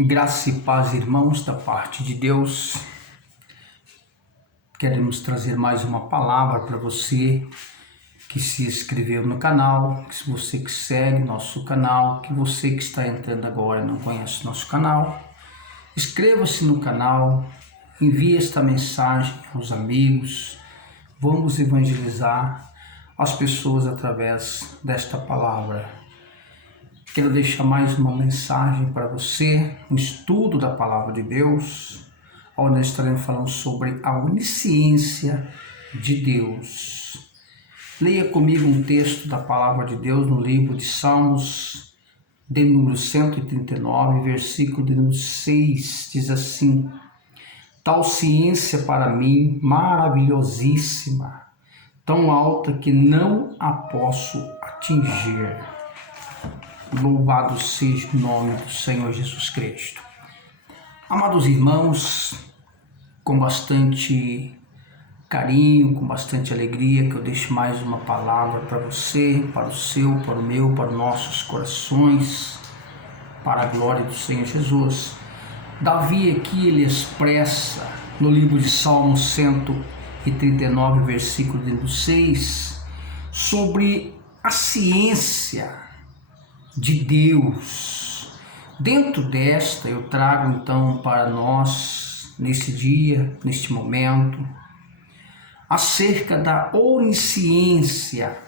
Graça e paz, irmãos, da parte de Deus. Queremos trazer mais uma palavra para você que se inscreveu no canal, que você que segue nosso canal, que você que está entrando agora e não conhece nosso canal. Inscreva-se no canal, envie esta mensagem aos amigos. Vamos evangelizar as pessoas através desta palavra. Quero deixar mais uma mensagem para você, um estudo da Palavra de Deus, onde nós estaremos falando sobre a onisciência de Deus. Leia comigo um texto da Palavra de Deus no livro de Salmos, de número 139, versículo de número 6, diz assim: Tal ciência para mim maravilhosíssima, tão alta que não a posso atingir. Louvado seja o nome do Senhor Jesus Cristo. Amados irmãos, com bastante carinho, com bastante alegria, que eu deixo mais uma palavra para você, para o seu, para o meu, para os nossos corações, para a glória do Senhor Jesus. Davi aqui, ele expressa no livro de Salmos 139, versículo 6, sobre a ciência de Deus. Dentro desta eu trago então para nós, nesse dia, neste momento, acerca da onisciência.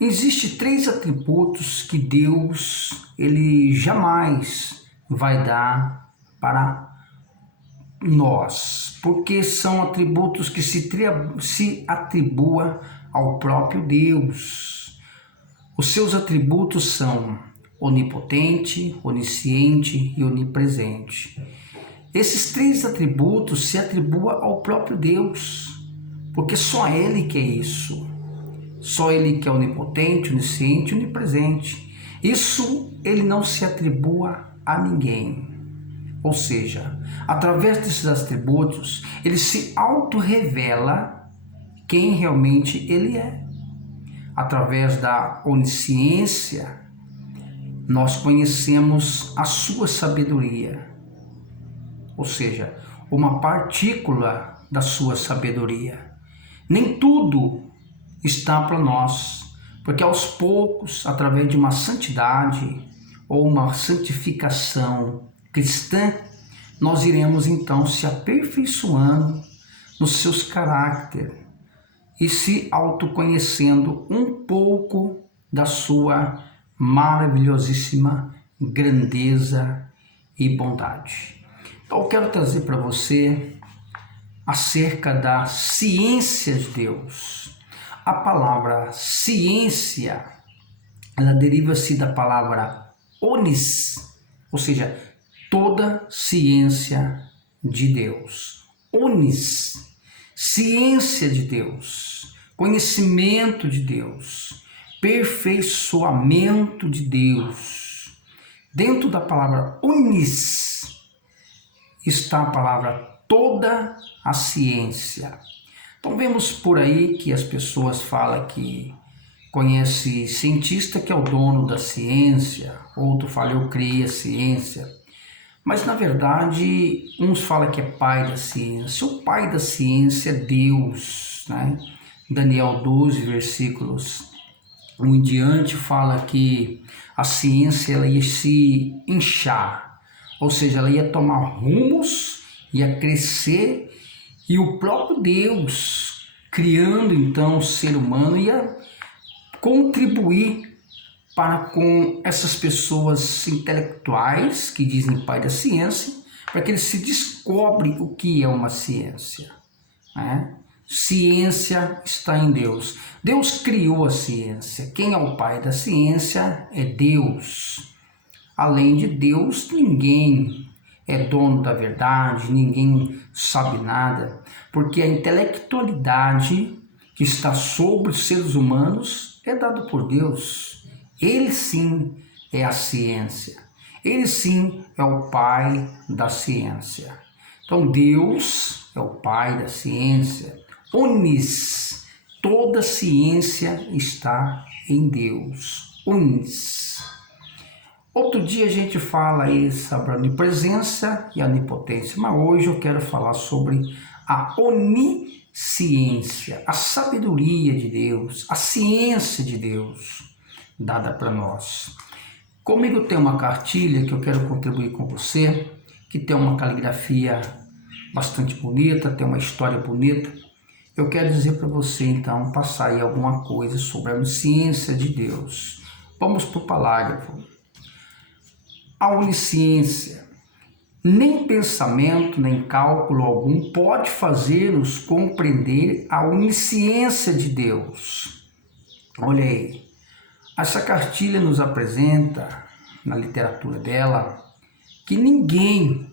Existem 3 atributos que Deus, ele jamais vai dar para nós, porque são atributos que se atribua ao próprio Deus. Os seus atributos são onipotente, onisciente e onipresente. Esses 3 atributos se atribuem ao próprio Deus, porque só Ele que é isso. Só Ele que é onipotente, onisciente e onipresente. Isso Ele não se atribua a ninguém. Ou seja, através desses atributos, Ele se auto-revela quem realmente Ele é. Através da onisciência, nós conhecemos a sua sabedoria, ou seja, uma partícula da sua sabedoria. Nem tudo está para nós, porque aos poucos, através de uma santidade ou uma santificação cristã, nós iremos então se aperfeiçoando nos seus caracteres e se autoconhecendo um pouco da sua maravilhosíssima grandeza e bondade. Então eu quero trazer para você acerca da ciência de Deus. A palavra ciência, ela deriva-se da palavra onis, ou seja, toda ciência de Deus. Onis, ciência de Deus, conhecimento de Deus, perfeiçoamento de Deus. Dentro da palavra unis está a palavra toda a ciência. Então vemos por aí que as pessoas falam que conhece cientista que é o dono da ciência, outro fala eu criei a ciência. Mas, na verdade, uns falam que é pai da ciência. O pai da ciência é Deus, né? Daniel 12, versículos 1 em diante, fala que a ciência ela ia se inchar, ou seja, ela ia tomar rumos, ia crescer, e o próprio Deus, criando então o ser humano, ia contribuir para com essas pessoas intelectuais que dizem pai da ciência, para que eles se descobrem o que é uma ciência, né? Ciência está em Deus. Deus criou a ciência. Quem é o pai da ciência é Deus. Além de Deus, ninguém é dono da verdade, ninguém sabe nada, porque a intelectualidade que está sobre os seres humanos é dada por Deus. Ele sim é a ciência. Ele sim é o pai da ciência. Então Deus é o pai da ciência. Unis, toda ciência está em Deus. Unis. Outro dia a gente fala aí sobre a onipresença e a onipotência, mas hoje eu quero falar sobre a onisciência, a sabedoria de Deus, a ciência de Deus dada para nós. Comigo tem uma cartilha que eu quero contribuir com você, que tem uma caligrafia bastante bonita, tem uma história bonita. Eu quero dizer para você então, passar aí alguma coisa sobre a onisciência de Deus. Vamos para o parágrafo. A onisciência, nem pensamento, nem cálculo algum pode fazer-nos compreender a onisciência de Deus. Olha aí, essa cartilha nos apresenta, na literatura dela, que ninguém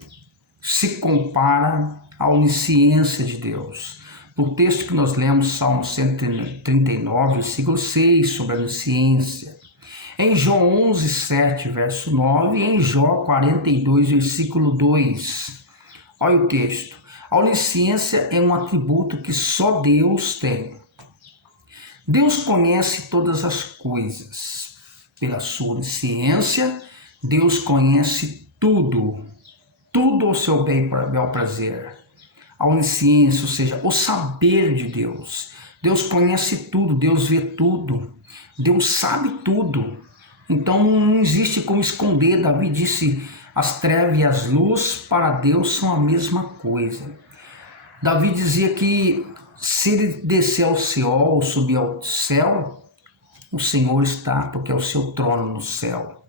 se compara à onisciência de Deus. No texto que nós lemos, Salmo 139, versículo 6, sobre a onisciência. Em João 11, 7, verso 9, e em Jó 42, versículo 2. Olha o texto. A onisciência é um atributo que só Deus tem. Deus conhece todas as coisas. Pela sua onisciência, Deus conhece tudo. Tudo ao seu bel prazer. A onisciência, ou seja, o saber de Deus. Deus conhece tudo, Deus vê tudo, Deus sabe tudo. Então não existe como esconder. Davi disse, as trevas e as luzes para Deus são a mesma coisa. Davi dizia que se ele descer ao Seol, subir ao céu, o Senhor está, porque é o seu trono no céu.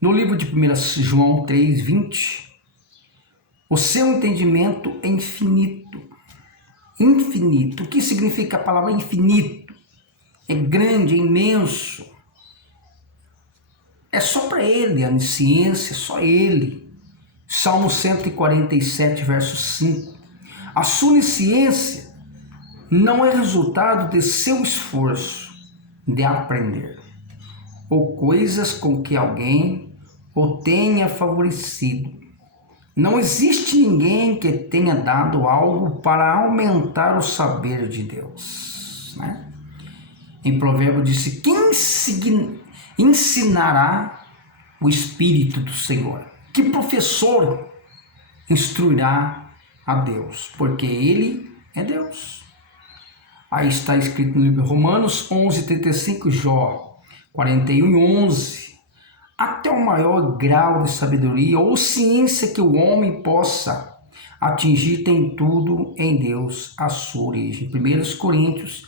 No livro de 1 João 3, 20, o seu entendimento é infinito. Infinito. O que significa a palavra infinito? É grande, é imenso. É só para ele, a onisciência, só ele. Salmo 147, verso 5. A sua onisciência não é resultado de seu esforço de aprender, ou coisas com que alguém o tenha favorecido. Não existe ninguém que tenha dado algo para aumentar o saber de Deus, né? Em Provérbio disse, quem ensinará o Espírito do Senhor? Que professor instruirá a Deus? Porque Ele é Deus. Aí está escrito no livro de Romanos 11, 35, Jó 41 e 11. Até o maior grau de sabedoria ou ciência que o homem possa atingir tem tudo em Deus a sua origem. 1 Coríntios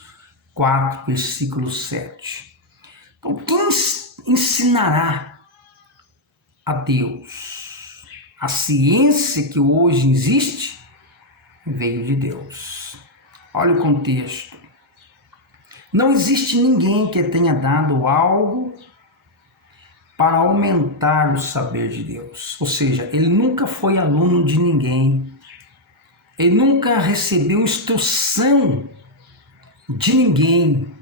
4, versículo 7. Então, quem ensinará a Deus? A ciência que hoje existe veio de Deus. Olha o contexto. Não existe ninguém que tenha dado algo para aumentar o saber de Deus. Ou seja, ele nunca foi aluno de ninguém. Ele nunca recebeu instrução de ninguém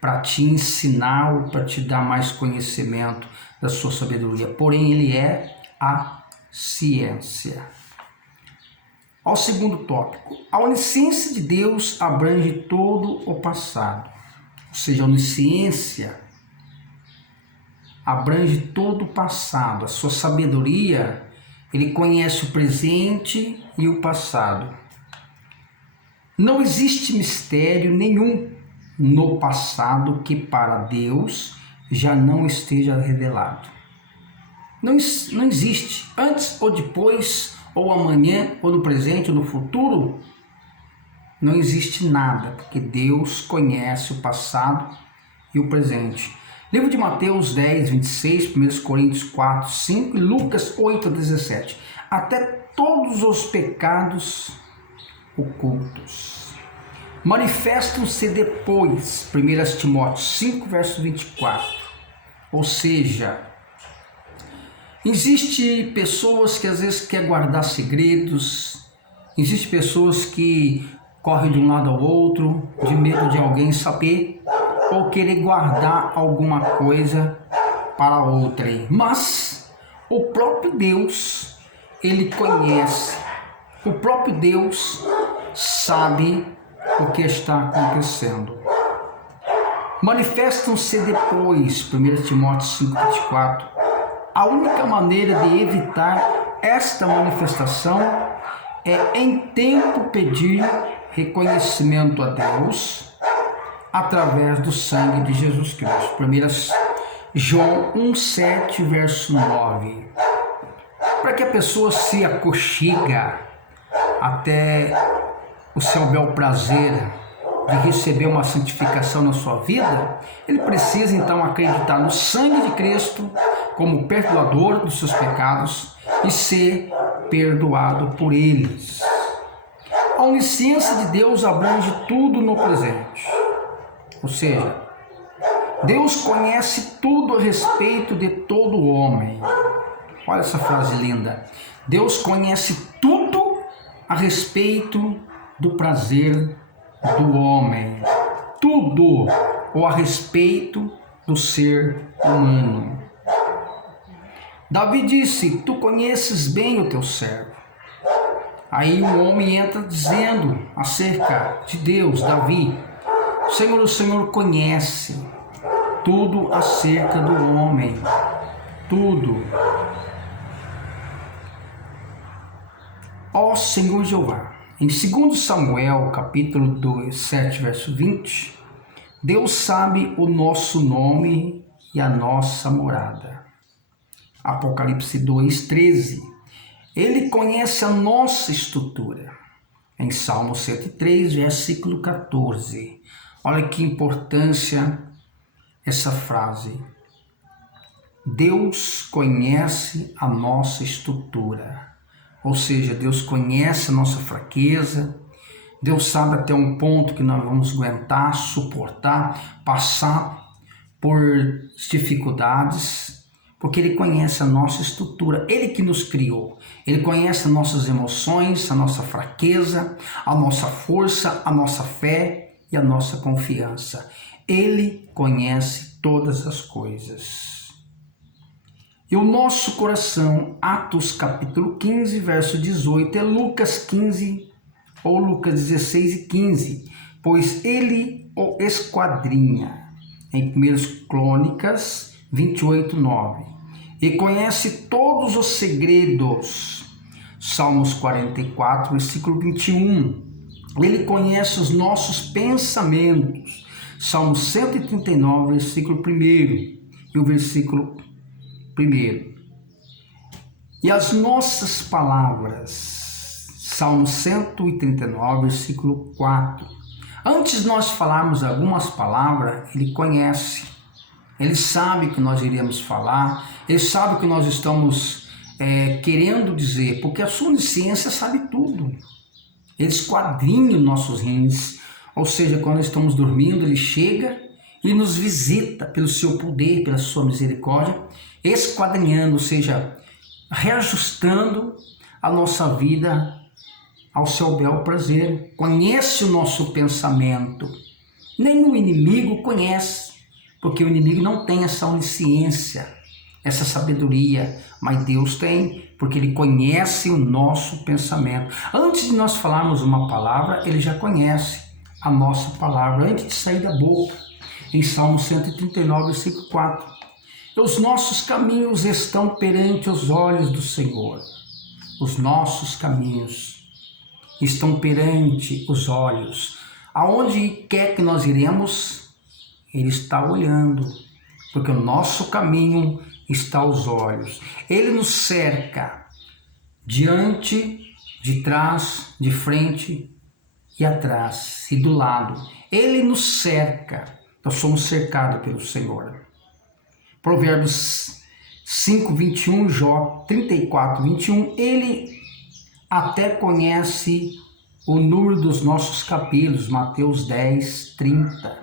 para te ensinar ou para te dar mais conhecimento da sua sabedoria. Porém, ele é a ciência. Ao segundo tópico. A onisciência de Deus abrange todo o passado. Ou seja, a onisciência abrange todo o passado. A sua sabedoria, ele conhece o presente e o passado. Não existe mistério nenhum no passado que para Deus já não esteja revelado. Não existe. Antes ou depois, ou amanhã, ou no presente, ou no futuro, não existe nada, porque Deus conhece o passado e o presente. Livro de Mateus 10, 26, 1 Coríntios 4, 5 e Lucas 8, 17. Até todos os pecados ocultos manifestam-se depois. 1 Timóteo 5, verso 24. Ou seja, existe pessoas que às vezes querem guardar segredos, existe pessoas que correm de um lado ao outro, de medo de alguém saber, ou querer guardar alguma coisa para outrem. Mas o próprio Deus, ele conhece, o próprio Deus sabe o que está acontecendo. Manifestam-se depois, 1 Timóteo 5, 24, A única maneira de evitar esta manifestação é em tempo pedir reconhecimento a Deus através do sangue de Jesus Cristo. 1 João 1,7, verso 9. Para que a pessoa se aconchega até o seu bel prazer de receber uma santificação na sua vida, ele precisa então acreditar no sangue de Cristo como perdoador dos seus pecados e ser perdoado por eles. A onisciência de Deus abrange tudo no presente. Ou seja, Deus conhece tudo a respeito de todo homem. Olha essa frase linda. Deus conhece tudo a respeito do prazer do homem. Tudo ou a respeito do ser humano. Davi disse: tu conheces bem o teu servo. Aí o homem entra dizendo acerca de Deus, Davi: o Senhor conhece tudo acerca do homem, tudo. Ó Senhor Jeová, em 2 Samuel, capítulo 7, verso 20, Deus sabe o nosso nome e a nossa morada. Apocalipse 2:13, Ele conhece a nossa estrutura. Em Salmo 103, versículo 14, olha que importância essa frase. Deus conhece a nossa estrutura. Ou seja, Deus conhece a nossa fraqueza, Deus sabe até um ponto que nós vamos aguentar, suportar, passar por dificuldades, porque Ele conhece a nossa estrutura, Ele que nos criou, Ele conhece as nossas emoções, a nossa fraqueza, a nossa força, a nossa fé e a nossa confiança. Ele conhece todas as coisas. E o nosso coração, Atos capítulo 15, verso 18, é Lucas 15 ou Lucas 16:15, pois ele o esquadrinha, em 1 Crônicas 28:9, e conhece todos os segredos, Salmos 44, versículo 21, ele conhece os nossos pensamentos, Salmos 139, versículo 1 e o versículo 1. E as nossas palavras, Salmo 139, versículo 4. Antes de nós falarmos algumas palavras, Ele conhece. Ele sabe o que nós iremos falar, Ele sabe o que nós estamos querendo dizer, porque a sua onisciência sabe tudo. Ele esquadrinha os nossos rins, ou seja, quando estamos dormindo, Ele chega e nos visita pelo seu poder, pela sua misericórdia, esquadrinhando, ou seja, reajustando a nossa vida ao seu bel prazer. Conhece o nosso pensamento. Nem o inimigo conhece, porque o inimigo não tem essa onisciência, essa sabedoria, mas Deus tem, porque Ele conhece o nosso pensamento. Antes de nós falarmos uma palavra, Ele já conhece a nossa palavra, antes de sair da boca. Em Salmo 139, versículo 4. Os nossos caminhos estão perante os olhos do Senhor. Os nossos caminhos estão perante os olhos. Aonde quer que nós iremos, Ele está olhando, porque o nosso caminho está aos olhos. Ele nos cerca diante, de trás, de frente e atrás e do lado. Ele nos cerca. Nós somos cercados pelo Senhor. Provérbios 5, 21, Jó 34, 21, Ele até conhece o número dos nossos cabelos, Mateus 10, 30.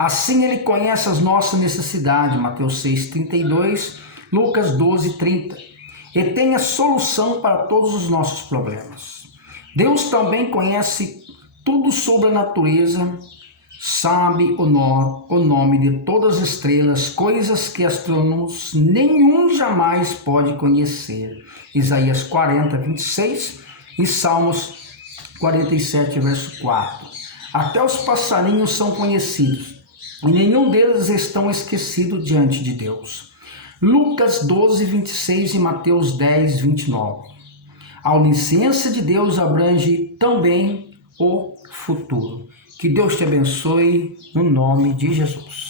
Assim Ele conhece as nossas necessidades, Mateus 6, 32, Lucas 12, 30. E tem a solução para todos os nossos problemas. Deus também conhece tudo sobre a natureza, sabe o nome de todas as estrelas, coisas que astrônomos nenhum jamais pode conhecer. Isaías 40, 26 e Salmos 47, verso 4. Até os passarinhos são conhecidos, e nenhum deles estão esquecidos diante de Deus. Lucas 12, 26 e Mateus 10, 29. A onisciência de Deus abrange também o futuro. Que Deus te abençoe no nome de Jesus.